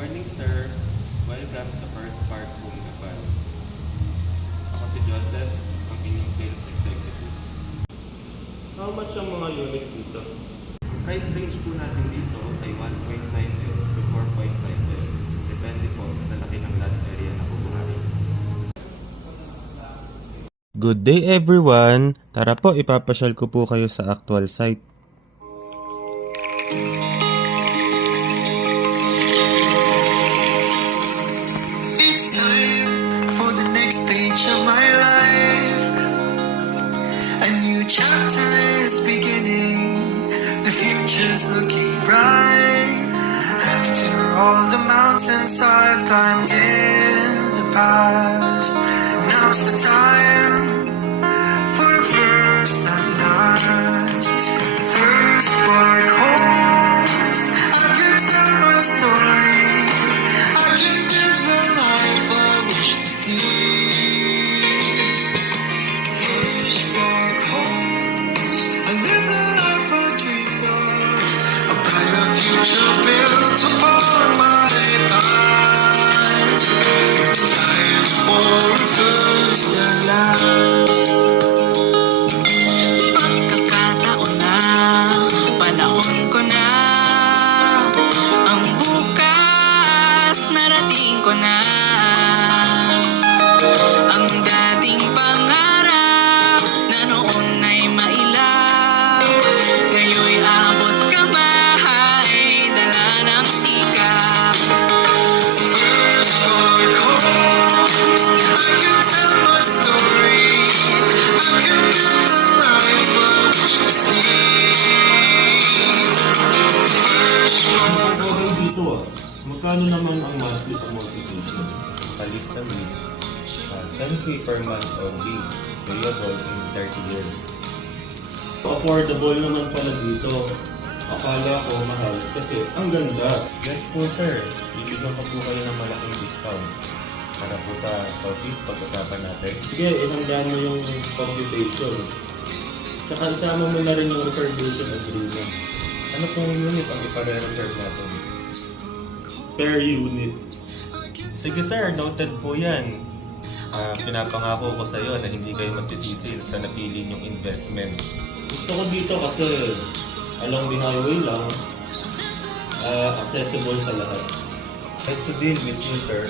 morning, sir. Welcome sa First Park Home Japan. Ako si Joseph, ang inyong sales executive. How much ang mga unit dito? Price range po natin dito ay 1.9F to 4.5F. Depende po sa laki ng lot area na kukuhanin. Good day everyone! Tara po, ipapasyal ko po kayo sa actual site. It's time for the next page of my life. A new chapter is beginning. The future's looking bright. After all the mountains I've climbed in the past, now's the time for a first and last. First spark hopes I can tell my story. I can live the life I wish to see. First spark hopes I live the life I dreamed of. A brighter future built upon my past. It's time for a first and last. Pagkakataon na, panahon ko na. Ang bukas, narating ko na. Ang dating pangarap na noon ay mailap, ngayo'y abot kamay, dala ng sikap. First spark hopes, I can tell my story. I can build the life I wish to see. First spark Okay dito Magkano naman ang monthly amortization? Palista with 10K per month only, payable in 30 years. Affordable naman pala dito. Akala ko mahal kasi ang ganda. Yes po, sir. Bibigyan ko po kayo ng malaking discount. Para po sa office, pag-usapan natin. Sige, ihanggaan mo yung computation. Saka isama mo na rin yung reservation agreement. Ano pong unit ang ipare-reserve natin? Per unit. Sige sir, noted po yan. Pinapangako ko sa iyo na hindi kayo magsisisil sa napili niyong investment. Gusto ko dito kasi along the highway lang, accessible sa lahat. Nice to deal with you, sir.